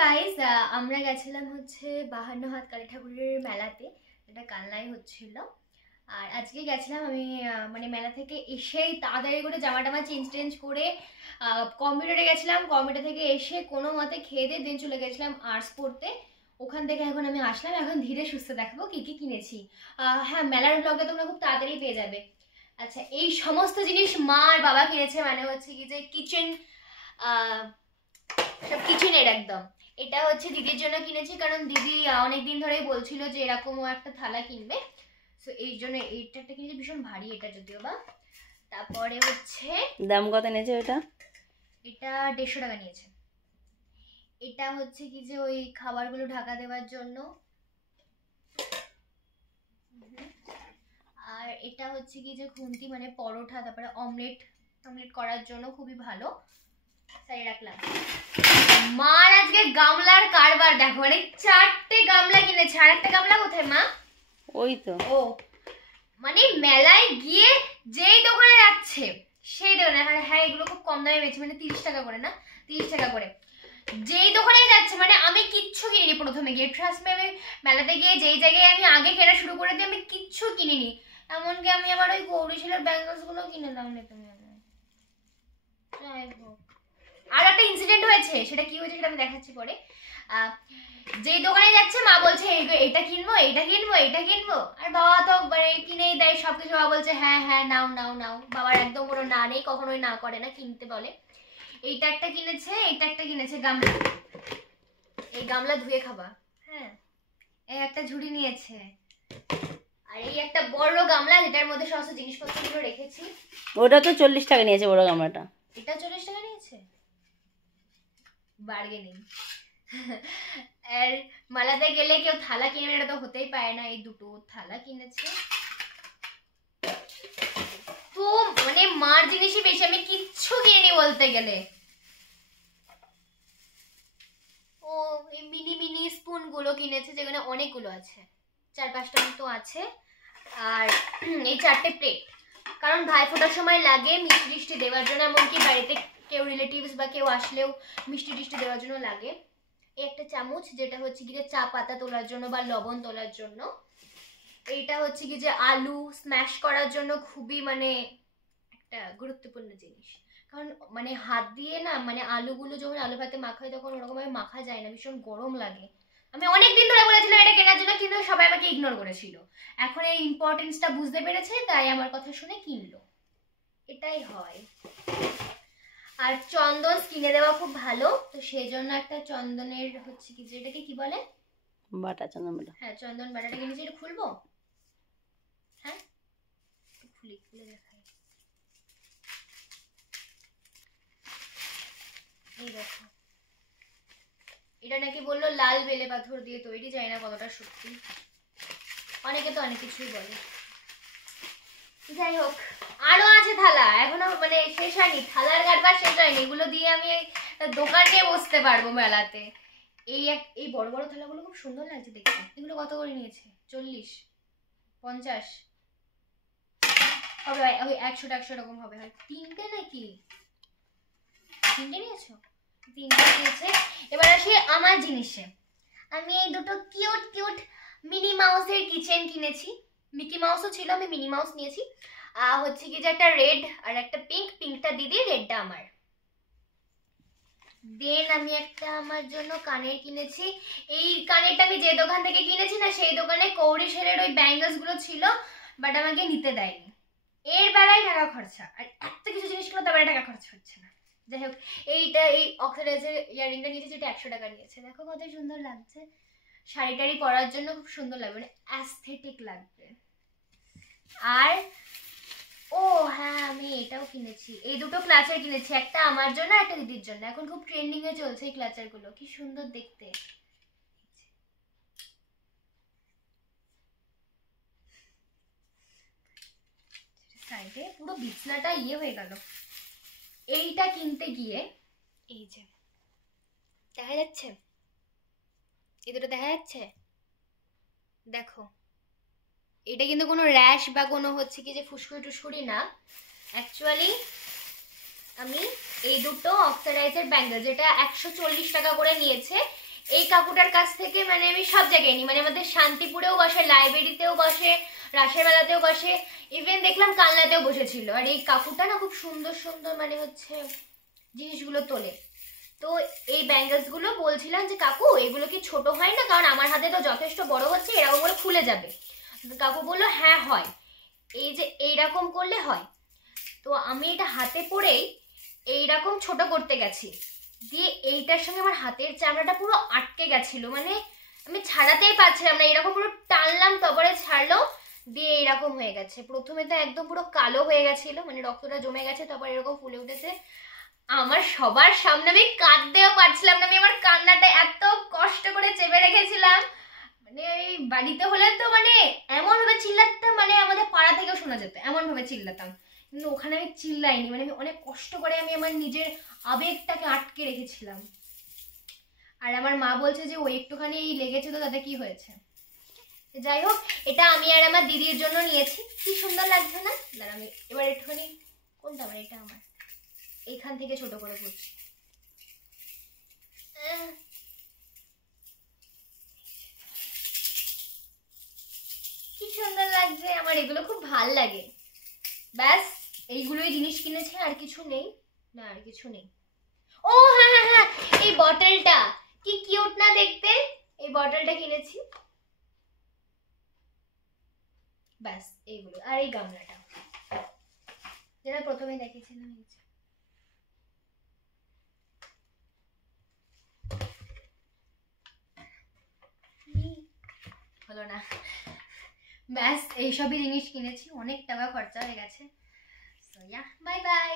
Guys আমরা গেছিলাম হচ্ছে 52 হাত কালী ঠাকুরের মেলাতে, যেটা কালনায় হচ্ছিল। আর আজকে গেছিলাম আমি মানে মেলা থেকে এসেই তাড়াতাড়ি করে জামা টামা চেঞ্জ করে কম্পিউটারে গেছিলাম। কম্পিউটার থেকে এসে কোনো মতে খেয়ে দিয়ে দিন চলে গেছিলাম আর্টস পড়তে। ওখান থেকে এখন আমি আসলাম, এখন ধীরে সুস্থ দেখাবো কি কি কিনেছি। হ্যাঁ, মেলার ব্লগে তোমরা খুব তাড়াতাড়ি পেয়ে যাবে। আচ্ছা, এই সমস্ত জিনিস মা আর বাবা কিনেছে, মানে হচ্ছে কি যে কিচেন, সব কিচেনের একদম। এটা হচ্ছে দিদির জন্য কিনেছি, কারণ দিদি অনেকদিন ধরেই বলছিল যে এরকমও একটা থালা কিনবে, সো এই জন্য এইটা একটা কিনেছি। ভীষণ ভারী এটা যদিও বা। তারপরে হচ্ছে দাম কত নিয়েছে এটা? এটা 150 টাকা নিয়েছে। এটা হচ্ছে কি যে ওই খাবারগুলো ঢাকা দেওয়ার জন্য। আর এটা হচ্ছে কি যে খুন্তি, মানে পরোটা তারপরে অমলেট করার জন্য খুবই ভালো। সাইড রাখলাম। মার আজকে গামলার কারবার দেখো, মানে 4টে গামলা কিনেছে। আর একটা গামলা কোথায় মা? ওই তো। ও মানে মেলায় গিয়ে যেই দোকানে যাচ্ছে সেই দোকানে, হ্যাঁ এগুলো খুব কম দামে বেচে, মানে 30 টাকা করে, না 30 টাকা করে। যেই দোকানে যাচ্ছে, মানে আমি কিচ্ছু কিনিনি প্রথমে গিয়ে। ট্রাস্ট মি, আমি মেলাতে গিয়ে যেই জায়গায় আমি আগে কেনা শুরু করে দিই আমি কিচ্ছু কিনিনি। এমনকি আমি আমার ওই গৌরীশিলার ব্যাঙ্গলস গুলো কিনে দাম না তুমি। যাই হোক, আর একটা ইনসিডেন্ট হয়েছে, সেটা কি হয়েছে সেটা আমি দেখাচ্ছি পরে। যেই দোকানে যাচ্ছে মা বলছে এটা কিনবো এটা কিনবো এটা কিনবো, আর বাবা তো মানে কিনেই দেয় সবকিছু। বাবা বলছে হ্যাঁ হ্যাঁ নাও নাও নাও। বাবার একদম কোনো না নেই, কখনোই না করে না, কিনতে বলে। এইটা একটা কিনেছে, এইটা একটা কিনেছে গামলা। এই গামলা ধুয়ে খাবা। হ্যাঁ, এই একটা ঝুড়ি নিয়েছে। আর এই একটা বড় গামলা, যেটার মধ্যে সমস্ত জিনিসপত্রগুলো রেখেছি। ওটা তো 40 টাকা নিয়েছে বড় গামলাটা। এটা 40 টাকা নিয়েছে, বার্গেনিং। আর মেলাতে গেলে কেউ থালা কিনে, এটা তো হতেই পারে না। এই দুটো থালা কিনেছে। তো মানে মার জিনিসই বেশি, আমি কিচ্ছু কিনিনি বলতে গেলে। ও এই মিনি মিনি স্পুন গুলো কিনেছে, যেখানে অনেকগুলো আছে, 4-5টা মতো আছে। আর এই 4টে প্লেট, কারণ ভাইফোঁটার সময় লাগে মিষ্টি টিষ্টি দেওয়ার জন্য, এমনকি বাড়িতে কেউ রিলেটিভস বা কেউ আসলেও মিষ্টি টিষ্টি দেওয়ার জন্য লাগে। এই একটা চামচ, যেটা হচ্ছে কি যে চা পাতা তোলার জন্য বা লবণ তোলার জন্য। এইটা হচ্ছে কি যে আলু স্ম্যাশ করার জন্য খুবই মানে একটা গুরুত্বপূর্ণ জিনিস। কারণ মানে হাত দিয়ে না, মানে আলুগুলো যখন আলু ভাতে মাখা হয় তখন ওরকম ভাবে মাখা যায় না, ভীষণ গরম লাগে। আমি অনেকদিন ধরে বলেছিলাম এটা কেনার জন্য, কিন্তু সবাই আমাকে ইগনোর করেছিল। এখন এই ইম্পর্টেন্সটা বুঝতে পেরেছে, তাই আমার কথা শুনে কিনলো। এটাই হয়। আর চন্দন কিনে দেওয়া খুব ভালো, তো সেই জন্য একটা চন্দনের হচ্ছে কি যে এটাকে কি বলে, বাটা চন্দন বাটা। হ্যাঁ চন্দন বাটাটা কিনেছি। এটা খুলবো? হ্যাঁ খুলে দেখাই। এই দেখো, এটা নাকি বললো লাল বেলে পাথর দিয়ে তৈরি, জানি না কতটা সত্যি, অনেকে তো অনেক কিছুই বলে। যাই হোক, আরো আছে থালা, এখনো মানে শেষ হয়নি, থালার কারবার শেষ হয়নি। এগুলো দিয়ে আমি দোকান নিয়ে বসতে পারবো মেলাতে। এই বড় বড় থালাগুলো খুব সুন্দর লাগছে দেখতে। এগুলো কত করে নিয়েছে? 40, 50 হবে, ওই 100 এরকম হবে। হয় 3টে নাকি 3টে নিয়েছো? 3টে নিয়েছে। এবার আসি আমার জিনিসে। আমি এই দুটো কিউট কিউট মিনি মাউসের কিচেন কিনেছি। মিকি মাউসও ছিল, আমি মিনি মাউস নিয়েছি। হচ্ছে কি যে একটা রেড আর একটা পিঙ্ক, পিঙ্কটা দিদি, রেডটা আমার। দেন আমি একটা আমার জন্য কানের কিনেছি। এই কানেরটা আমি যে দোকান থেকে কিনেছি না, সেই দোকানে কৌড়ি সেলের ওই ব্যাঙ্গলস গুলো ছিল, বাট আমাকে নিতে দেয়নি। এর বেলায় টাকা খরচা, আর এত কিছু জিনিস গুলো তার বেলায় টাকা খরচা হচ্ছে না। যাই হোক, এইটা এই অক্সিডাইজের ইয়ারিংটা নিয়েছি, যেটা 100 টাকা নিয়েছে। দেখো কত সুন্দর লাগছে, শাড়ি টাড়ি পরার জন্য খুব সুন্দর লাগবে, মানে অ্যাস্থেটিক লাগবে। আর ও হ্যাঁ, আমি এটাও কিনেছি, এই দুটো ক্লাচার কিনেছি, একটা আমার জন্য একটা দিদির জন্য। এখন খুব ট্রেন্ডিং এ চলছে এই ক্লাচার গুলো, কি সুন্দর দেখতে। সাইডে পুরো বিছনাটা ইয়ে হয়ে গেল। এইটা কিনতে গিয়ে, এই যে দেখা যাচ্ছে, এই দুটো দেখা যাচ্ছে, দেখো এটা কিন্তু কোনো র্যাশ বা কোনো হচ্ছে কি যে ফুসকুড়ি টুসকুড়ি না। অ্যাকচুয়ালি আমি এই দুটো অক্সিডাইজার ব্যাঙ্গল, যেটা 140 টাকা করে নিয়েছে, এই কাকুটার কাছ থেকে মানে আমি সব জায়গায় নিই, মানে আমাদের শান্তিপুরেও বসে, লাইব্রেরিতেও বসে, রাসের মেলাতেও বসে, ইভেন দেখলাম কালনাতেও বসেছিল। আর এই কাকুটা না খুব সুন্দর সুন্দর মানে হচ্ছে জিনিসগুলো তোলে। তো এই ব্যাঙ্গেলসগুলো বলছিলাম যে কাকু এগুলো কি ছোট হয় না, কারণ আমার হাতে তো যথেষ্ট বড় হচ্ছে, এরকম করে খুলে যাবে। কাকু বললো হ্যাঁ হয়, এই যে এইরকম করলে হয়। তো আমি এটা হাতে পরেই এইরকম ছোট করতে গেছি, দিয়ে এইটার সঙ্গে আমার হাতের চামড়াটা পুরো আটকে গেছিল, মানে আমি ছাড়াতেই পারছিলাম না, এরকম পুরো টানলাম তারপরে ছাড়লো, দিয়ে এইরকম হয়ে গেছে। প্রথমে তো একদম পুরো কালো হয়ে গেছিল, মানে রক্তটা জমে গেছে, তারপর এরকম ফুলে উঠেছে। আমার সবার সামনে আমি কাঁদতেও পারছিলাম না, আমি আমার কান্নাটা এত কষ্ট করে চেপে রেখেছিলাম। মানে এই বাড়িতে হলে তো মানে এমন ভাবে চিল্লাতাম, মানে আমাদের পাড়া থেকেও শোনা যেত, এমন ভাবে চিল্লাতাম। কিন্তু ওখানে আমি চিল্লাইনি, মানে আমি অনেক কষ্ট করে আমি আমার নিজের আবেগটাকে আটকে রেখেছিলাম। আর আমার মা বলছে যে ও একটুখানি লেগেছে তো তাতে কি হয়েছে। যাই হোক, এটা আমি আর আমার দিদির জন্য নিয়েছি। কি সুন্দর লাগছে না? দাঁড়া আমি এবার একটুখানি, কোনটা আমার, এটা আমার, এইখান থেকে ছোট করে করছি। কি সুন্দর লাগছে, আমার এগুলো খুব ভাল লাগে। ব্যাস এইগুলোই জিনিস কিনেছে, আর কিছু নেই, না আর কিছু নেই। ও হ্যাঁ হ্যাঁ হ্যাঁ, এই বটলটা কি কিউট না দেখতে, এই বটলটা কিনেছি। ব্যাস এইগুলো, আর এই গামলাটা যেটা প্রথমে দেখেছিলাম। হলো না। ব্যাস এইসবই জিনিস কিনেছি, অনেক টাকা খরচা হয়ে গেছে। So yeah, bye bye.